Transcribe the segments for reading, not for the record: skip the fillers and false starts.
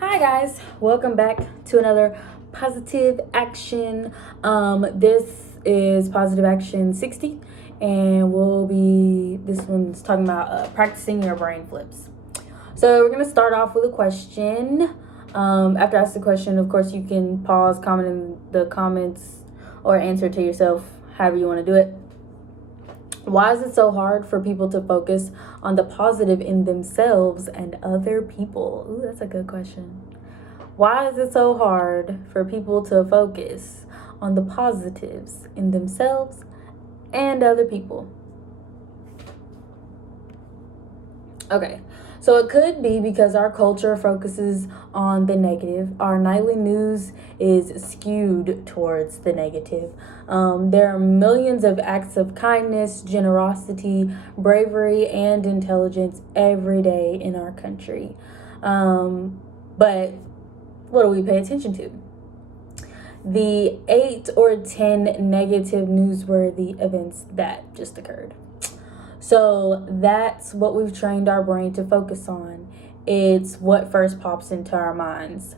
Hi guys, welcome back to another positive action. This is positive action 60, and this one's talking about practicing your brain flips. So we're gonna start off with a question. After I ask the question, of course, you can pause, comment in the comments, or answer to yourself, however you want to do it. Why is it so hard for people to focus on the positive in themselves and other people? Ooh, that's a good question. Why is it so hard for people to focus on the positives in themselves and other people? Okay, so it could be because our culture focuses on the negative. Our nightly news is skewed towards the negative. There are millions of acts of kindness, generosity, bravery, and intelligence every day in our country. But what do we pay attention to? The 8 or 10 negative newsworthy events that just occurred. So that's what we've trained our brain to focus on. It's what first pops into our minds.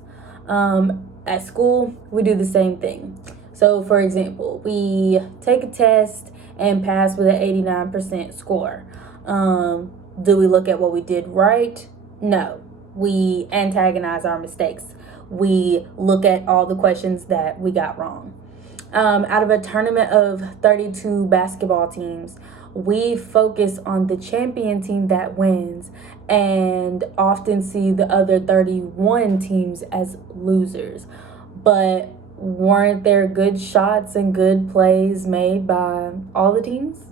At school, we do the same thing. So, for example, we take a test and pass with an 89% score. Do we look at what we did right? No. We antagonize our mistakes. We look at all the questions that we got wrong. Out of a tournament of 32 basketball teams, we focus on the champion team that wins and often see the other 31 teams as losers. But weren't there good shots and good plays made by all the teams?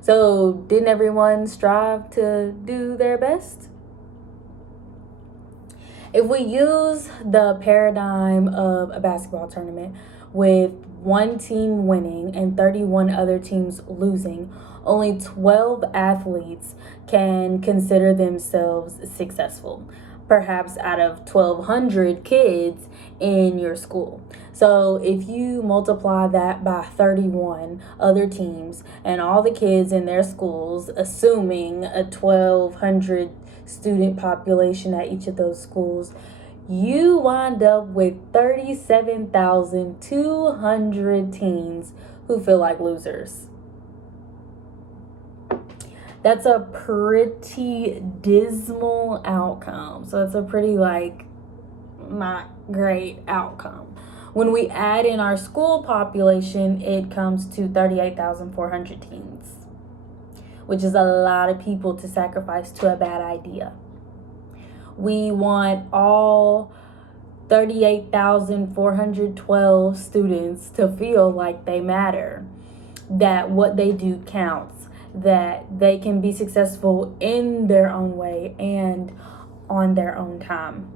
So, didn't everyone strive to do their best? If we use the paradigm of a basketball tournament with one team winning and 31 other teams losing, only 12 athletes can consider themselves successful, perhaps out of 1,200 kids in your school. So if you multiply that by 31 other teams and all the kids in their schools, assuming a 1,200 student population at each of those schools, you wind up with 37,200 teens who feel like losers. That's a pretty dismal outcome. So it's a pretty not great outcome. When we add in our school population, it comes to 38,400 teens, which is a lot of people to sacrifice to a bad idea. We want all 38,412 students to feel like they matter, that what they do counts, that they can be successful in their own way and on their own time.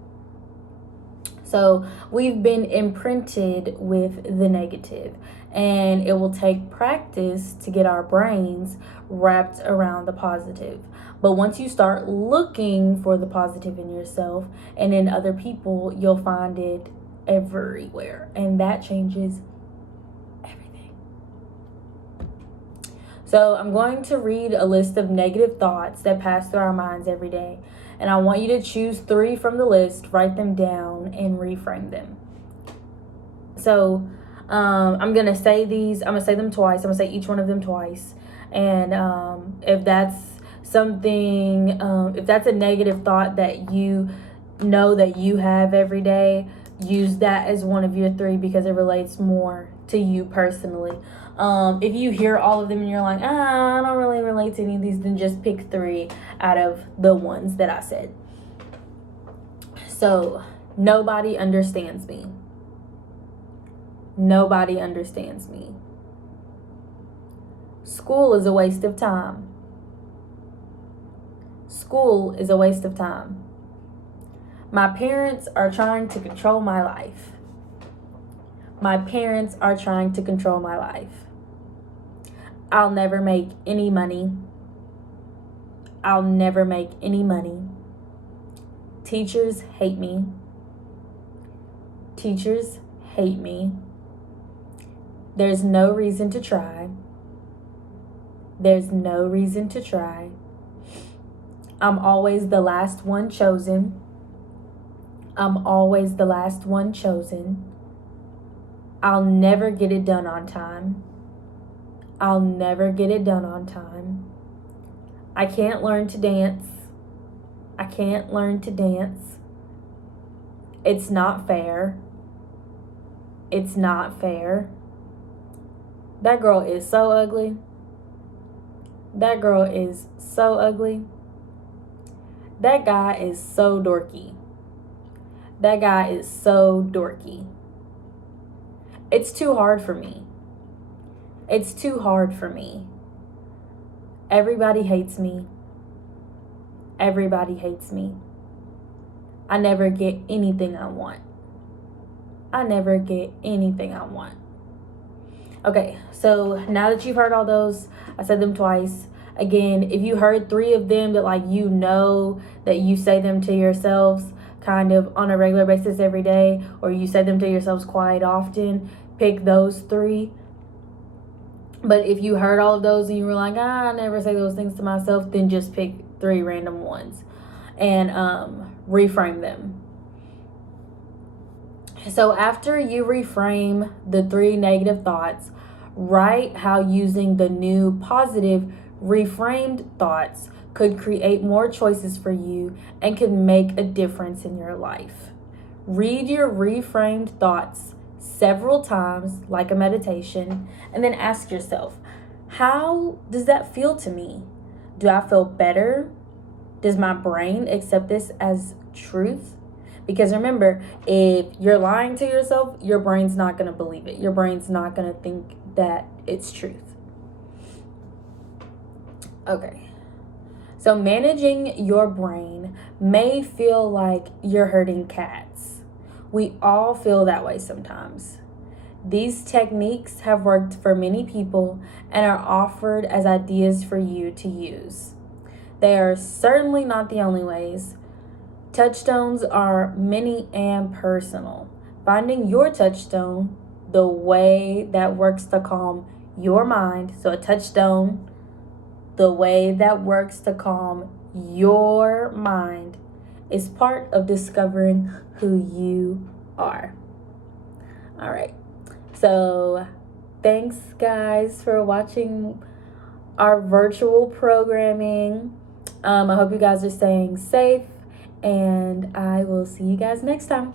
So we've been imprinted with the negative, and it will take practice to get our brains wrapped around the positive. But once you start looking for the positive in yourself and in other people, you'll find it everywhere, and that changes everything. So I'm going to read a list of negative thoughts that pass through our minds every day. And I want you to choose 3 from the list, write them down, and reframe them. So I'm going to say these. I'm going to say them twice. I'm going to say each one of them twice. And if that's something, if that's a negative thought that you know that you have every day, use that as one of your 3 because it relates more to you personally. If you hear all of them and you're like, I don't really relate to any of these, then just pick 3 out of the ones that I said. So, nobody understands me. Nobody understands me. School is a waste of time. School is a waste of time. My parents are trying to control my life. My parents are trying to control my life. I'll never make any money. I'll never make any money. Teachers hate me. Teachers hate me. There's no reason to try. There's no reason to try. I'm always the last one chosen. I'm always the last one chosen. I'll never get it done on time. I'll never get it done on time. I can't learn to dance. I can't learn to dance. It's not fair. It's not fair. That girl is so ugly. That girl is so ugly. That guy is so dorky. That guy is so dorky. It's too hard for me. It's too hard for me. Everybody hates me. Everybody hates me. I never get anything I want. I never get anything I want. Okay, so now that you've heard all those, I said them twice. Again, if you heard 3 of them that like you know that you say them to yourselves kind of on a regular basis every day, or you say them to yourselves quite often, pick those 3. But if you heard all of those and you were like, I never say those things to myself, then just pick 3 random ones and reframe them. So after you reframe the 3 negative thoughts, write how using the new positive reframed thoughts could create more choices for you and could make a difference in your life. Read your reframed thoughts several times, like a meditation, and then ask yourself, how does that feel to me? Do I feel better? Does my brain accept this as truth? Because remember, if you're lying to yourself, your brain's not going to believe it. Your brain's not going to think that it's truth. Okay. So managing your brain may feel like you're herding cats. We all feel that way sometimes. These techniques have worked for many people and are offered as ideas for you to use. They are certainly not the only ways. Touchstones are many and personal. Finding your touchstone, the way that works to calm your mind, so a touchstone, the way that works to calm your mind, is part of discovering who you are. All right. So thanks, guys, for watching our virtual programming. I hope you guys are staying safe, and I will see you guys next time.